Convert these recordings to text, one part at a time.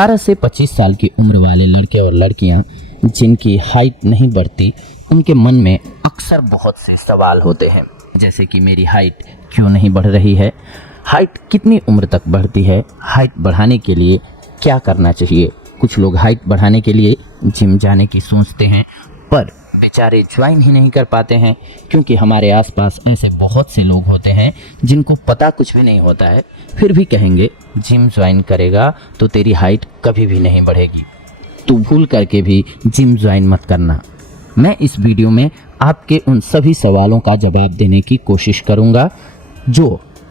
18 से 25 साल की उम्र वाले लड़के और लड़कियां जिनकी हाइट नहीं बढ़ती, उनके मन में अक्सर बहुत से सवाल होते हैं, जैसे कि मेरी हाइट क्यों नहीं बढ़ रही है, हाइट कितनी उम्र तक बढ़ती है, हाइट बढ़ाने के लिए क्या करना चाहिए। कुछ लोग हाइट बढ़ाने के लिए जिम जाने की सोचते हैं, पर बेचारे ज्वाइन ही नहीं कर पाते हैं, क्योंकि हमारे आसपास ऐसे बहुत से लोग होते हैं जिनको पता कुछ भी नहीं होता है, फिर भी कहेंगे जिम ज्वाइन करेगा तो तेरी हाइट कभी भी नहीं बढ़ेगी। तू भूल करके भी जिम ज्वाइन मत करना। मैं इस वीडियो में आपके उन सभी सवालों का जवाब देने की कोशिश करूंगा जो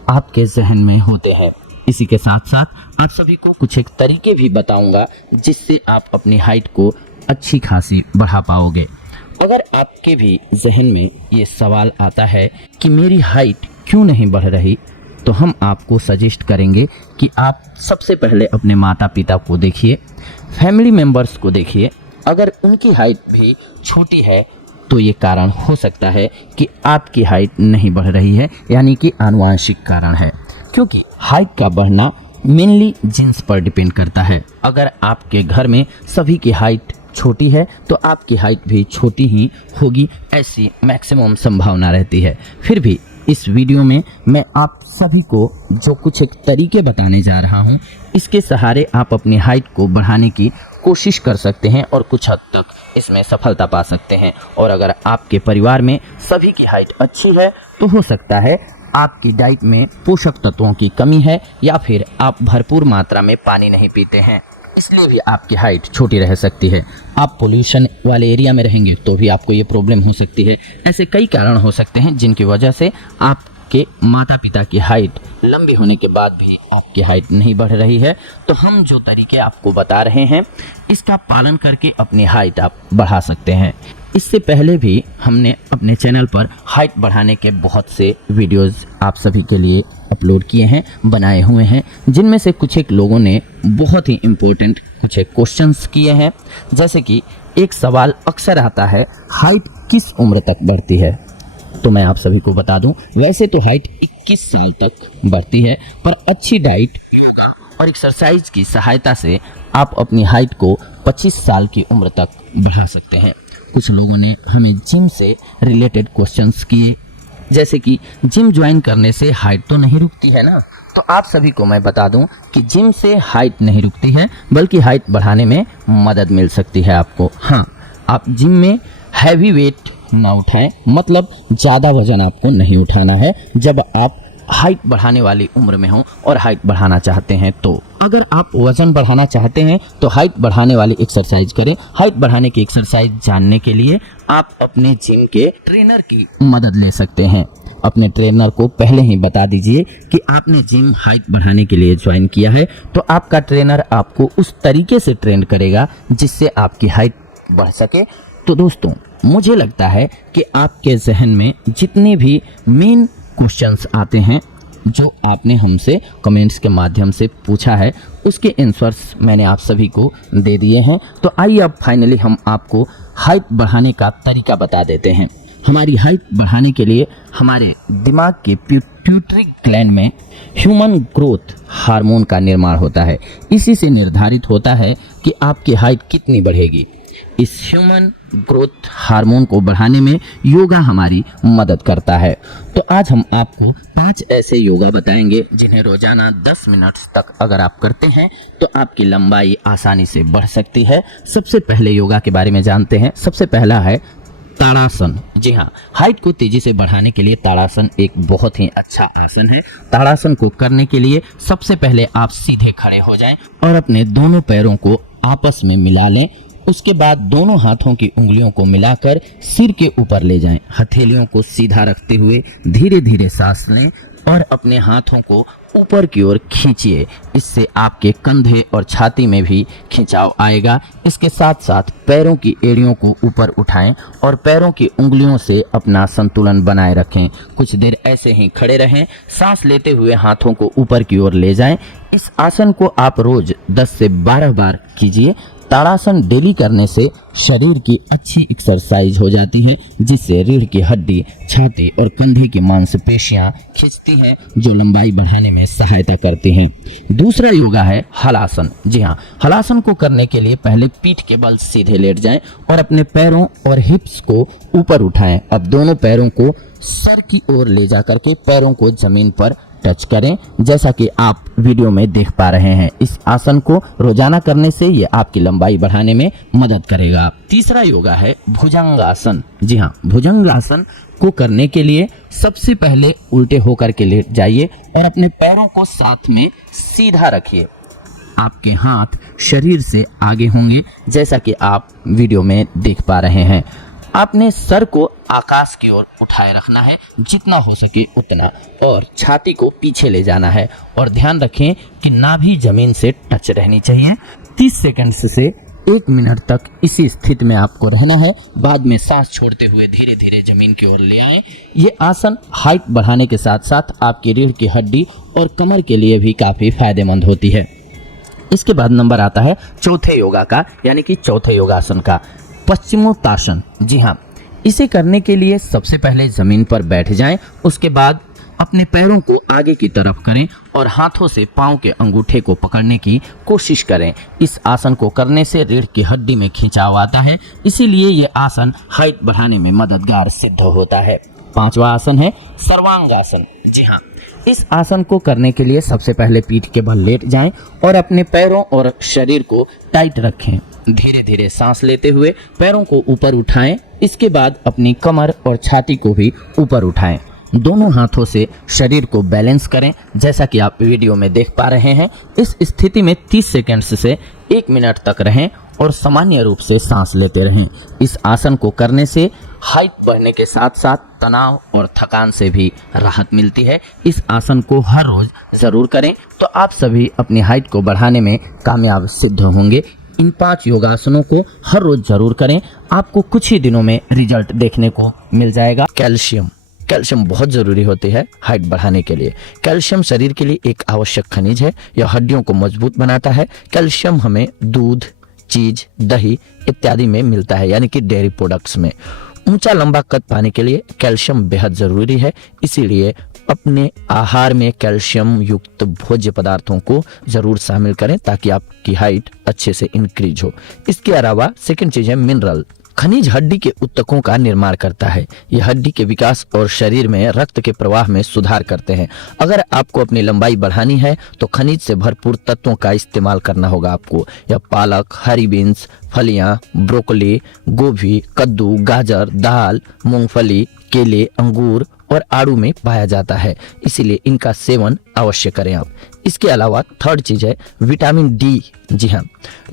आपके जहन में होते हैं। इसी के साथ साथ आप सभी को कुछ एक तरीके भी बताऊंगा जिससे आप अपनी हाइट को अच्छी खासी बढ़ा पाओगे। अगर आपके भी जहन में ये सवाल आता है कि मेरी हाइट क्यों नहीं बढ़ रही, तो हम आपको सजेस्ट करेंगे कि आप सबसे पहले अपने माता पिता को देखिए, फैमिली मेम्बर्स को देखिए। अगर उनकी हाइट भी छोटी है तो ये कारण हो सकता है कि आपकी हाइट नहीं बढ़ रही है, यानी कि आनुवंशिक कारण है, क्योंकि हाइट का बढ़ना मेनली जीन्स पर डिपेंड करता है। अगर आपके घर में सभी की हाइट छोटी है तो आपकी हाइट भी छोटी ही होगी, ऐसी मैक्सिमम संभावना रहती है। फिर भी इस वीडियो में मैं आप सभी को जो कुछ एक तरीके बताने जा रहा हूँ, इसके सहारे आप अपनी हाइट को बढ़ाने की कोशिश कर सकते हैं और कुछ हद तक इसमें सफलता पा सकते हैं। और अगर आपके परिवार में सभी की हाइट अच्छी है तो हो सकता है आपकी डाइट में पोषक तत्वों की कमी है, या फिर आप भरपूर मात्रा में पानी नहीं पीते हैं, इसलिए भी आपकी हाइट छोटी रह सकती है। आप पोल्यूशन वाले एरिया में रहेंगे तो भी आपको ये प्रॉब्लम हो सकती है। ऐसे कई कारण हो सकते हैं जिनकी वजह से आपके माता पिता की हाइट लंबी होने के बाद भी आपकी हाइट नहीं बढ़ रही है। तो हम जो तरीके आपको बता रहे हैं, इसका पालन करके अपनी हाइट आप बढ़ा सकते हैं। इससे पहले भी हमने अपने चैनल पर हाइट बढ़ाने के बहुत से वीडियोस आप सभी के लिए अपलोड किए हैं, बनाए हुए हैं, जिनमें से कुछ एक लोगों ने बहुत ही इम्पोर्टेंट कुछ एक क्वेश्चंस किए हैं। जैसे कि एक सवाल अक्सर आता है, हाइट किस उम्र तक बढ़ती है? तो मैं आप सभी को बता दूं, वैसे तो हाइट 21 साल तक बढ़ती है, पर अच्छी डाइट, योगा और एक्सरसाइज की सहायता से आप अपनी हाइट को 25 साल की उम्र तक बढ़ा सकते हैं। कुछ लोगों ने हमें जिम से रिलेटेड क्वेश्चंस किए, जैसे कि जिम ज्वाइन करने से हाइट तो नहीं रुकती है ना? तो आप सभी को मैं बता दूं कि जिम से हाइट नहीं रुकती है, बल्कि हाइट बढ़ाने में मदद मिल सकती है आपको। हाँ, आप जिम में हैवी वेट ना उठाएं, मतलब ज़्यादा वजन आपको नहीं उठाना है जब आप हाइट बढ़ाने वाली उम्र में हो और हाइट बढ़ाना चाहते हैं। तो अगर आप वजन बढ़ाना चाहते हैं तो हाइट बढ़ाने वाली एक्सरसाइज करें। हाइट बढ़ाने की एक्सरसाइज जानने के लिए आप अपने जिम के ट्रेनर की मदद ले सकते हैं। अपने ट्रेनर को पहले ही बता दीजिए कि आपने जिम हाइट बढ़ाने के लिए ज्वाइन किया है, तो आपका ट्रेनर आपको उस तरीके से ट्रेन करेगा जिससे आपकी हाइट बढ़ सके। तो दोस्तों, मुझे लगता है कि आपके जहन में जितने भी मेन क्वेश्चंस आते हैं जो आपने हमसे कमेंट्स के माध्यम से पूछा है, उसके आंसर्स मैंने आप सभी को दे दिए हैं। तो आइए अब फाइनली हम आपको हाइट बढ़ाने का तरीका बता देते हैं। हमारी हाइट बढ़ाने के लिए हमारे दिमाग के पिट्यूटरी ग्लैंड में ह्यूमन ग्रोथ हार्मोन का निर्माण होता है। इसी से निर्धारित होता है कि आपकी हाइट कितनी बढ़ेगी। इस ह्यूमन ग्रोथ हार्मोन को बढ़ाने में योगा हमारी मदद करता है। तो आज हम आपको 5 ऐसे योगा बताएंगे जिन्हें रोजाना 10 मिनट तक अगर आप करते हैं तो आपकी लंबाई आसानी से बढ़ सकती है। सबसे पहले योगा के बारे में जानते हैं। सबसे पहला है ताड़ासन। जी हाँ, हाइट को तेजी से बढ़ाने के लिए ताड़ासन एक बहुत ही अच्छा आसन है। ताड़ासन को करने के लिए सबसे पहले आप सीधे खड़े हो जाएं और अपने दोनों पैरों को आपस में मिला लें। उसके बाद दोनों हाथों की उंगलियों को मिलाकर सिर के ऊपर ले जाएं। हथेलियों को सीधा रखते हुए धीरे धीरे सांस लें और अपने हाथों को ऊपर की ओर खींचिए। इससे आपके कंधे और छाती में भी खिंचाव आएगा। इसके साथ साथ पैरों की एड़ियों को ऊपर उठाएं और पैरों की उंगलियों से अपना संतुलन बनाए रखें। कुछ देर ऐसे ही खड़े रहें। सांस लेते हुए हाथों को ऊपर की ओर ले जाएं। इस आसन को आप रोज 10 से 12 बार कीजिए। ताड़ासन डेली करने से शरीर की अच्छी एक्सरसाइज हो जाती है, जिससे रीढ़ की हड्डी, छाती और कंधे की मांसपेशियां खिंचती हैं, जो लंबाई बढ़ाने में सहायता करती हैं। दूसरा योगा है हलासन। जी हाँ, हलासन को करने के लिए पहले पीठ के बल सीधे लेट जाएं और अपने पैरों और हिप्स को ऊपर उठाएं। अब दोनों पैरों को सर की ओर ले जा करके पैरों को जमीन पर टच करें, जैसा कि आप वीडियो में देख पा रहे हैं। इस आसन को रोजाना करने से ये आपकी लंबाई बढ़ाने में मदद करेगा। तीसरा योगा है भुजंगासन। जी हाँ, भुजंगासन को करने के लिए सबसे पहले उल्टे होकर के लेट जाइए और अपने पैरों को साथ में सीधा रखिए। आपके हाथ शरीर से आगे होंगे, जैसा कि आप वीडियो में देख पा रहे हैं। आपने सर को आकाश की ओर उठाए रखना है, जितना हो सके उतना, और छाती को पीछे ले जाना है। और ध्यान रखें कि नाभि जमीन से टच रहनी चाहिए। 30 सेकंड से 1 मिनट तक इसी स्थिति में आपको रहना है। बाद में सांस छोड़ते हुए धीरे धीरे जमीन की ओर ले आएं। ये आसन हाइट बढ़ाने के साथ साथ आपकी रीढ़ की हड्डी और कमर के लिए भी काफ़ी फायदेमंद होती है। इसके बाद नंबर आता है चौथे योगा का, यानी कि चौथे योगासन का, पश्चिमोत्तासन। जी हाँ, इसे करने के लिए सबसे पहले ज़मीन पर बैठ जाएं। उसके बाद अपने पैरों को आगे की तरफ करें और हाथों से पाँव के अंगूठे को पकड़ने की कोशिश करें। इस आसन को करने से रीढ़ की हड्डी में खिंचाव आता है, इसीलिए ये आसन हाइट बढ़ाने में मददगार सिद्ध होता है। पांचवा आसन है सर्वांगासन। जी हाँ, इस आसन को करने के लिए सबसे पहले पीठ के बल लेट जाएं और अपने पैरों और शरीर को टाइट रखें। धीरे धीरे सांस लेते हुए पैरों को ऊपर उठाएं। इसके बाद अपनी कमर और छाती को भी ऊपर उठाएं। दोनों हाथों से शरीर को बैलेंस करें, जैसा कि आप वीडियो में देख पा रहे हैं। इस स्थिति में 30 सेकंड से 1 मिनट तक रहें और सामान्य रूप से सांस लेते रहें। इस आसन को करने से हाइट बढ़ने के साथ साथ तनाव और थकान से भी राहत मिलती है। इस आसन को हर रोज ज़रूर करें तो आप सभी अपनी हाइट को बढ़ाने में कामयाब सिद्ध होंगे। इन 5 योगासनों को हर रोज ज़रूर करें, आपको कुछ ही दिनों में रिजल्ट देखने को मिल जाएगा। कैल्शियम बहुत ज़रूरी होती है हाइट बढ़ाने के लिए। कैल्शियम शरीर के लिए एक आवश्यक खनिज है। यह हड्डियों को मजबूत बनाता है। कैल्शियम हमें दूध, चीज, दही इत्यादि में मिलता है, यानी कि डेयरी प्रोडक्ट्स में। ऊंचा लंबा कद पाने के लिए कैल्शियम बेहद ज़रूरी है, इसीलिए अपने आहार में कैल्शियम युक्त भोज्य पदार्थों को ज़रूर शामिल करें ताकि आपकी हाइट अच्छे से इंक्रीज हो। इसके अलावा सेकंड चीज़ है मिनरल। खनिज हड्डी के ऊतकों का निर्माण करता है। यह हड्डी के विकास और शरीर में रक्त के प्रवाह में सुधार करते हैं। अगर आपको अपनी लंबाई बढ़ानी है तो खनिज से भरपूर तत्वों का इस्तेमाल करना होगा आपको। यह पालक, हरी बीन्स, फलियां, ब्रोकली, गोभी, कद्दू, गाजर, दाल, मूंगफली, केले, अंगूर और आड़ू में पाया जाता है, इसीलिए इनका सेवन अवश्य करें आप। इसके अलावा थर्ड चीज है विटामिन डी। जी हाँ,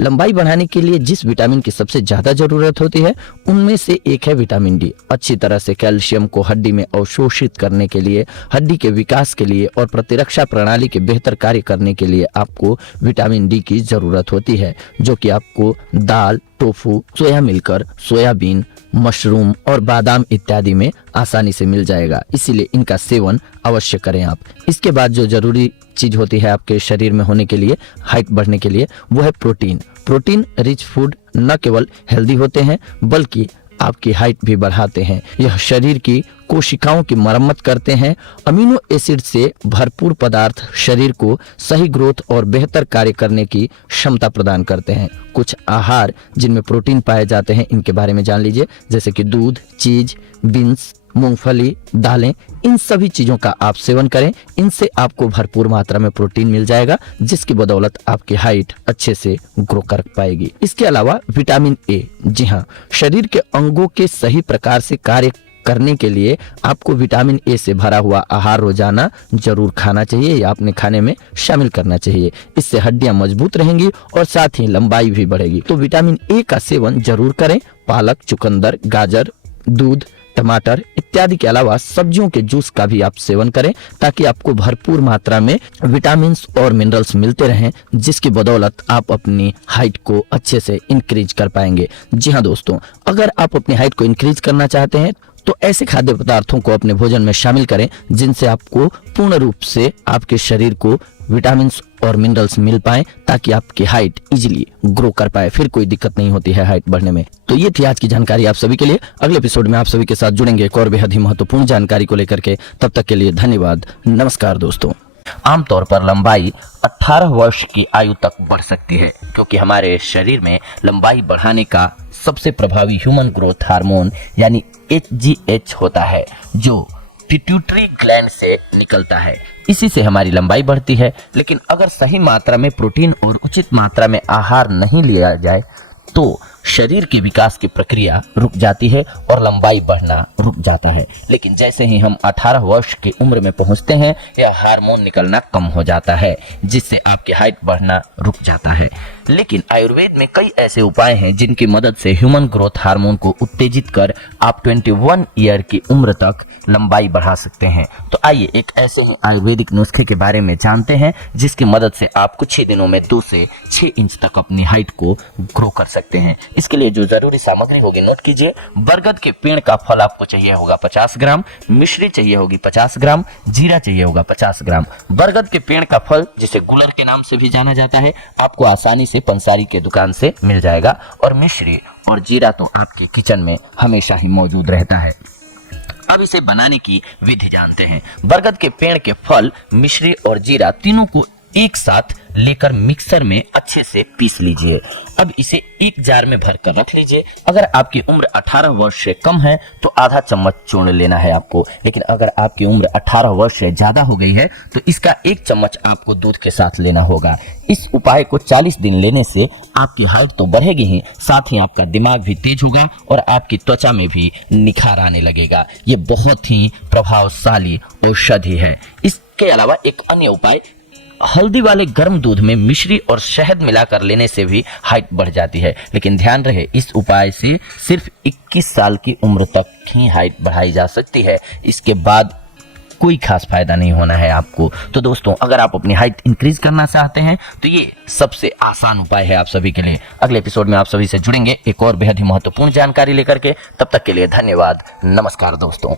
लंबाई बढ़ाने के लिए जिस विटामिन की सबसे ज्यादा जरूरत होती है उनमें से एक है विटामिन डी। अच्छी तरह से कैल्शियम को हड्डी में अवशोषित करने के लिए, हड्डी के विकास के लिए और प्रतिरक्षा प्रणाली के बेहतर कार्य करने के लिए आपको विटामिन डी की जरूरत होती है, जो कि आपको दाल, टोफू, सोया मिलकर, सोयाबीन, मशरूम और बादाम इत्यादि में आसानी से मिल जाएगा, इसीलिए इनका सेवन अवश्य करें आप। इसके बाद जो जरूरी चीज होती है आपके शरीर में होने के लिए, हाइट बढ़ने के लिए, वो है प्रोटीन। प्रोटीन रिच फूड न केवल हेल्दी होते हैं बल्कि आपकी हाइट भी बढ़ाते हैं। यह शरीर की कोशिकाओं की मरम्मत करते हैं। अमीनो एसिड से भरपूर पदार्थ शरीर को सही ग्रोथ और बेहतर कार्य करने की क्षमता प्रदान करते हैं। कुछ आहार जिनमें प्रोटीन पाए जाते हैं इनके बारे में जान लीजिए, जैसे कि दूध, चीज, बीन्स, मूंगफली, दालें, इन सभी चीजों का आप सेवन करें। इनसे आपको भरपूर मात्रा में प्रोटीन मिल जाएगा, जिसकी बदौलत आपकी हाइट अच्छे से ग्रो कर पाएगी। इसके अलावा विटामिन ए। जी हाँ, शरीर के अंगों के सही प्रकार से कार्य करने के लिए आपको विटामिन ए से भरा हुआ आहार रोजाना जरूर खाना चाहिए या अपने खाने में शामिल करना चाहिए। इससे हड्डियां मजबूत रहेंगी और साथ ही लंबाई भी बढ़ेगी। तो विटामिन ए का सेवन जरूर करें। पालक, चुकंदर, गाजर, दूध, टमाटर इत्यादि के अलावा सब्जियों के जूस का भी आप सेवन करें ताकि आपको भरपूर मात्रा में विटामिन्स और मिनरल्स मिलते रहें, जिसकी बदौलत आप अपनी हाइट को अच्छे से इंक्रीज कर पाएंगे। जी हाँ दोस्तों, अगर आप अपनी हाइट को इंक्रीज करना चाहते हैं तो ऐसे खाद्य पदार्थों को अपने भोजन में शामिल करें जिनसे आपको पूर्ण रूप से आपके शरीर को विटामिन और मिनरल्स मिल पाए, ताकि आपकी हाइट इजीली ग्रो कर पाए, फिर कोई दिक्कत नहीं होती है हाइट बढ़ने में। तो ये थी आज की जानकारी आप सभी के लिए। अगले एपिसोड में आप सभी के साथ जुड़ेंगे एक और बेहद ही महत्वपूर्ण जानकारी को लेकर के। तब तक के लिए धन्यवाद, नमस्कार दोस्तों। आमतौर पर लंबाई 18 वर्ष की आयु तक बढ़ सकती है, क्योंकि हमारे शरीर में लंबाई बढ़ाने का सबसे प्रभावी ह्यूमन ग्रोथ हार्मोन यानी HGH होता है, जो पिट्यूटरी ग्लैंड से निकलता है। इसी से हमारी लंबाई बढ़ती है। लेकिन अगर सही मात्रा में प्रोटीन और उचित मात्रा में आहार नहीं लिया जाए तो शरीर के विकास की प्रक्रिया रुक जाती है और लंबाई बढ़ना रुक जाता है। लेकिन जैसे ही हम 18 वर्ष की उम्र में पहुंचते हैं, यह हार्मोन निकलना कम हो जाता है, जिससे आपकी हाइट बढ़ना रुक जाता है। लेकिन आयुर्वेद में कई ऐसे उपाय हैं जिनकी मदद से ह्यूमन ग्रोथ हार्मोन को उत्तेजित कर आप 21 ईयर की उम्र तक लंबाई बढ़ा सकते हैं। तो आइए एक ऐसे ही आयुर्वेदिक नुस्खे के बारे में जानते हैं जिसकी मदद से आप कुछ ही दिनों में 2 से 6 इंच तक अपनी हाइट को ग्रो कर सकते हैं। इसके लिए जो जरूरी सामग्री होगी नोट कीजिए। बरगद के पेड़ का फल आपको चाहिए होगा 50 ग्राम, मिश्री चाहिए होगी 50 ग्राम, जीरा चाहिए होगा 50 ग्राम। बरगद के पेड़ का फल, जिसे गुलर के नाम से भी जाना जाता है, आपको आसानी से पंसारी के दुकान से मिल जाएगा। और मिश्री और जीरा तो आपके किचन में हमेशा ही मौजूद रहता है। अब इसे बनाने की विधि जानते हैं। बरगद के पेड़ के फल, मिश्री और जीरा तीनों को एक साथ लेकर मिक्सर में अच्छे से पीस लीजिए। अब इसे एक जार में भरकर रख लीजिए। अगर आपकी उम्र 18 वर्ष से कम है तो आधा चम्मच चूर्ण लेना है आपको। लेकिन अगर आपकी उम्र 18 वर्ष से ज्यादा हो गई है तो इसका 1 चम्मच आपको दूध के साथ लेना होगा। इस उपाय को 40 दिन लेने से आपकी हाइट तो बढ़ेगी ही, साथ ही आपका दिमाग भी तेज होगा और आपकी त्वचा में भी निखार आने लगेगा। ये बहुत ही प्रभावशाली औषधि है। इसके अलावा एक अन्य उपाय, हल्दी वाले गर्म दूध में मिश्री और शहद मिलाकर लेने से भी हाइट बढ़ जाती है। लेकिन ध्यान रहे, इस उपाय से सिर्फ 21 साल की उम्र तक ही हाइट बढ़ाई जा सकती है। इसके बाद कोई खास फायदा नहीं होना है आपको। तो दोस्तों, अगर आप अपनी हाइट इंक्रीज करना चाहते हैं तो ये सबसे आसान उपाय है आप सभी के लिए। अगले एपिसोड में आप सभी से जुड़ेंगे एक और बेहद ही महत्वपूर्ण जानकारी लेकर के। तब तक के लिए धन्यवाद, नमस्कार दोस्तों।